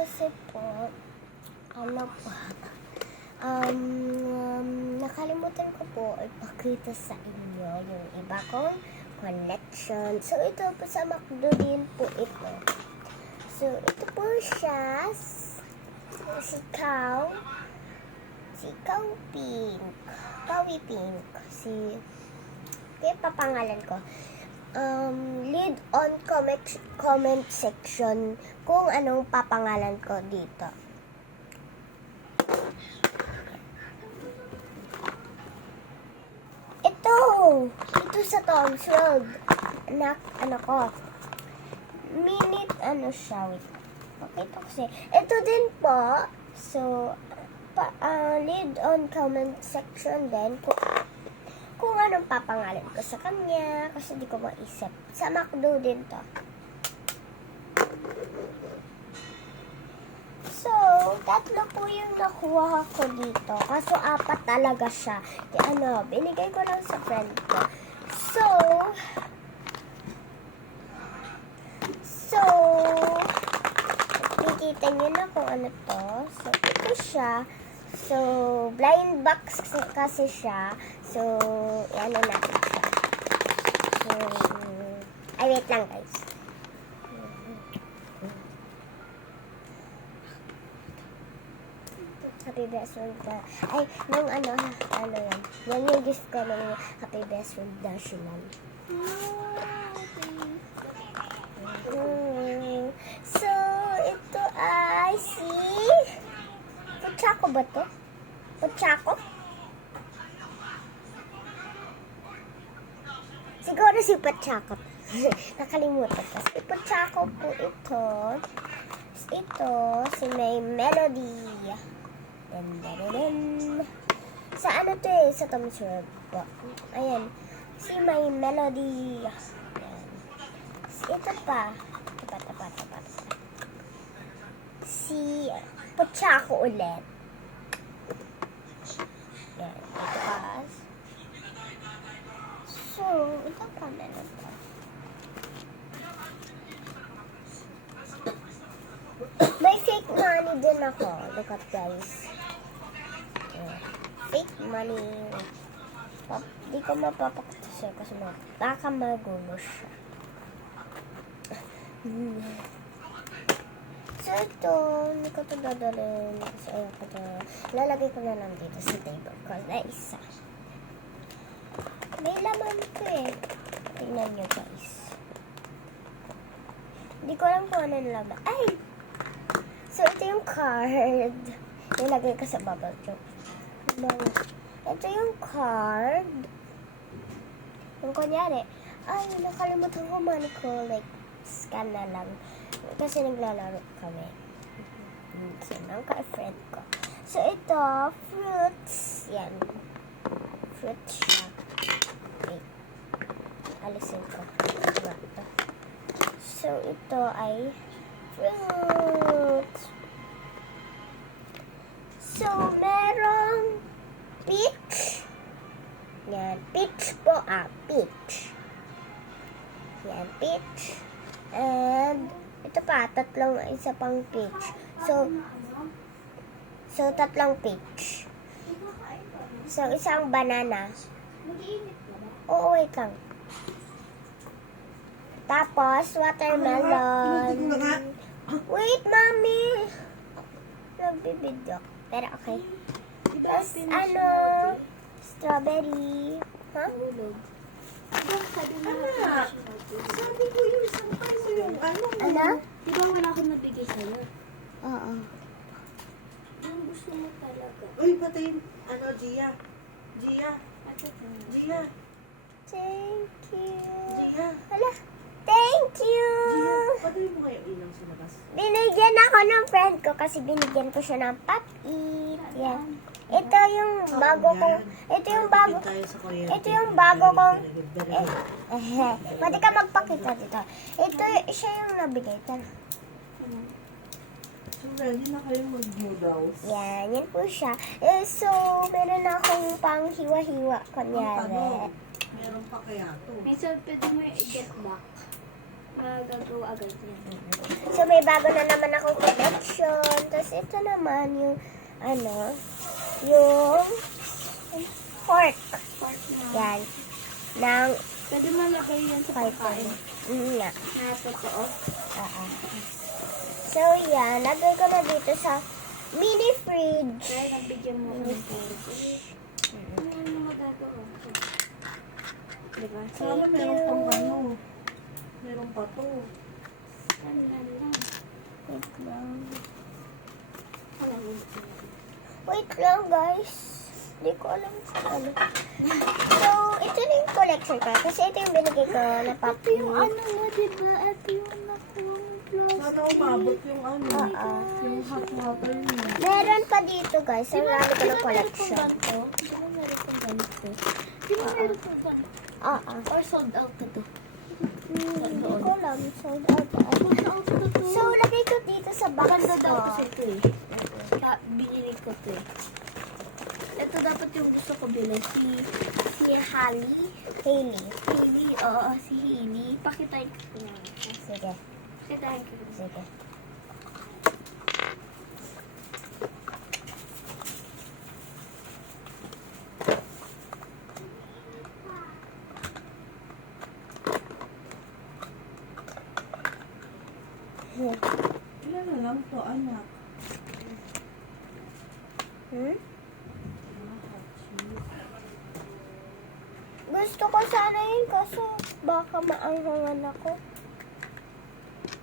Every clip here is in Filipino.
kasi po, ano po, nakalimutan ko po ipakita sa inyo yung iba kong collection. So, ito po sa McDo din po ito. So, ito po siya, si Cow Pink, Cowy Pink, kaya papangalan ko. Lead on comment section kung anong papangalan ko dito. Ito sa Tom's World. Ano ko. Minute, siya. Wait. Pakita ko kasi. Ito din po. So, lead on comment section din. Kung anong papangalan ko sa kanya. Kasi di ko maisip. Sa McDo din to. So, 3 po yung nakuha ko dito. Kaso 4 talaga siya. Kaya binigay ko lang sa friend ko. So, nakikita niyo na kung ano to. So, ito siya. So, blind box kasi siya. So, natin siya. So, wait lang guys. Happy best friend ka. Yan yung gift ko ng Happy Best Friend National. So, ito ay si Pochako ba to? Pochako? Siguro si Pochako. Nakalimutan ko. Si Pochako po ito. Ito, si May Melody. Sa ano to sa Tom's World po. Ayan. Si May Melody. Ayan. Ito pa. Si Pochako ulit. Ayan. Ito pa. So, ito pa na ito. May fake money din ako. Look at guys. Fake money. Di ko mapapakita siya kasi baka magulo siya. So ito, hindi ko ito dadalhin kasi ayaw ko ito. Lalagay ko na lang dito sa table ko na isa. May laman ko eh. Tingnan nyo guys. Hindi ko alam kung ano yung laman. Ay! So ito yung card. Nilagay ko sa bubble jar. Ito yung card. Yung kunyari, nakalimutan ko man ko, like, scan na lang. Kasi naglalaro kami. So, nang ka-friend ko. So, ito, fruits. Yan. Fruits siya. Wait. Alisin ko. Ito. So, ito ay fruits. So, merong peach. Yan, peach po peach. Yan, peach. And, ito pa, isa pang peach. So, 3 peach. So, isang banana. Oo, wait lang. Tapos, watermelon. Wait, mami. Nagbibidyo. Pero okay. Tapos, strawberry. Ha? Sabi ko yung isang peso yung Ano? Di ba wala akong nabigay sa'yo? Oo. Yung gusto mo talaga. Uy, patayin. Gia. Thank you. Gia. Hala. Thank you. Patayin mo kaya ilang sa labas. Binigyan ako ng friend ko kasi binigyan ko siya ng pop-eat. Yan. Ito yung bago kong, ito yung bago kong, pwede ka magpakita dito. Ito, siya yung nabigay. Tara. So, ready na kayo mag-noodles? Yan po siya. So, meron akong pang hiwa-hiwa, kunyari. Meron pa kaya to? Minsan pwede mo i-get back. Magagawa agad yan. So, may bago na naman akong collection. Tapos, ito naman yung, yung fork. Part na. Yan. Ng Pwede malagay yan sa pagkain. nga. Na totoo. Oo. So, yan. Lagay ko na dito sa mini fridge. Kaya nabigyan mo ko ng pwede. Ano yung magagawa ko? Diba? Sana meron pang ano. Meron pa to. Ano na lang. Wait lang. Alam mo. Wait lang, guys. Hindi ko alam kung ano. So, ito na yung collection ko. Kasi ito yung binigay ko na Ito yung papi. ano mo, diba? Ito yung nakuha Sana umabot yung ano. Oo. Yung hot water niya. Meron pa dito, guys. Ang rami ko ng collection. Di ba meron pang ganito? Di ba meron pang ganito? Oo. Or sold out na to? Hindi ko alam. Sold out. Sold out na to. So, lagay ko dito sa box Maganda ko. daw kasi ito eh. Binili ko to eh. Ito dapat yung gusto ko bilhin. Si Hailey. Hailey. Hailey, oo, si Hailey. Pakitain ko na. Sige. Pakitain ko na. Sige. Ilan na lang to, anak? Hmm? Gusto ko sana yun kaso baka maanghangan ako.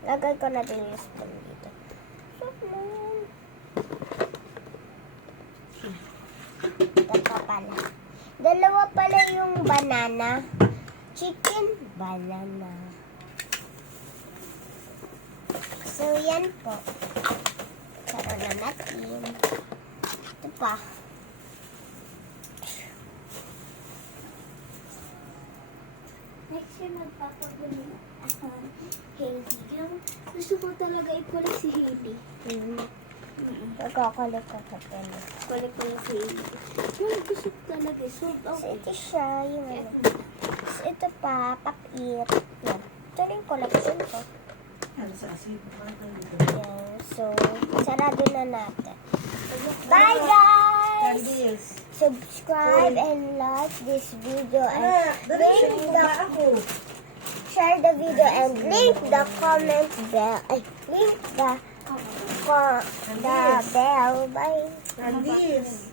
Lagay ko na din yung spoon dito. So, man. Ito pala. Dalawa pala yung banana. Chicken, banana. So, yan po. Karoon na natin. Ito pa. Next year, magpapaguli ako Hailey. Yung gusto ko talaga i-collect si Hailey. Nagkakulit ko pa pala. Collect ko yung si Hailey. Yung gusto ko talaga, sold out. So, ito siya. Yung ano. So, ito pa. Papit. Yan. Ito rin yung collection ko. Ano sa asin? Yan. So, sarado na natin. Bye, guys! Candies. Subscribe and like this video and Dali siya link ba the, ako? share the video and link the comment bell. Ay, link the bell. Bye. Candies.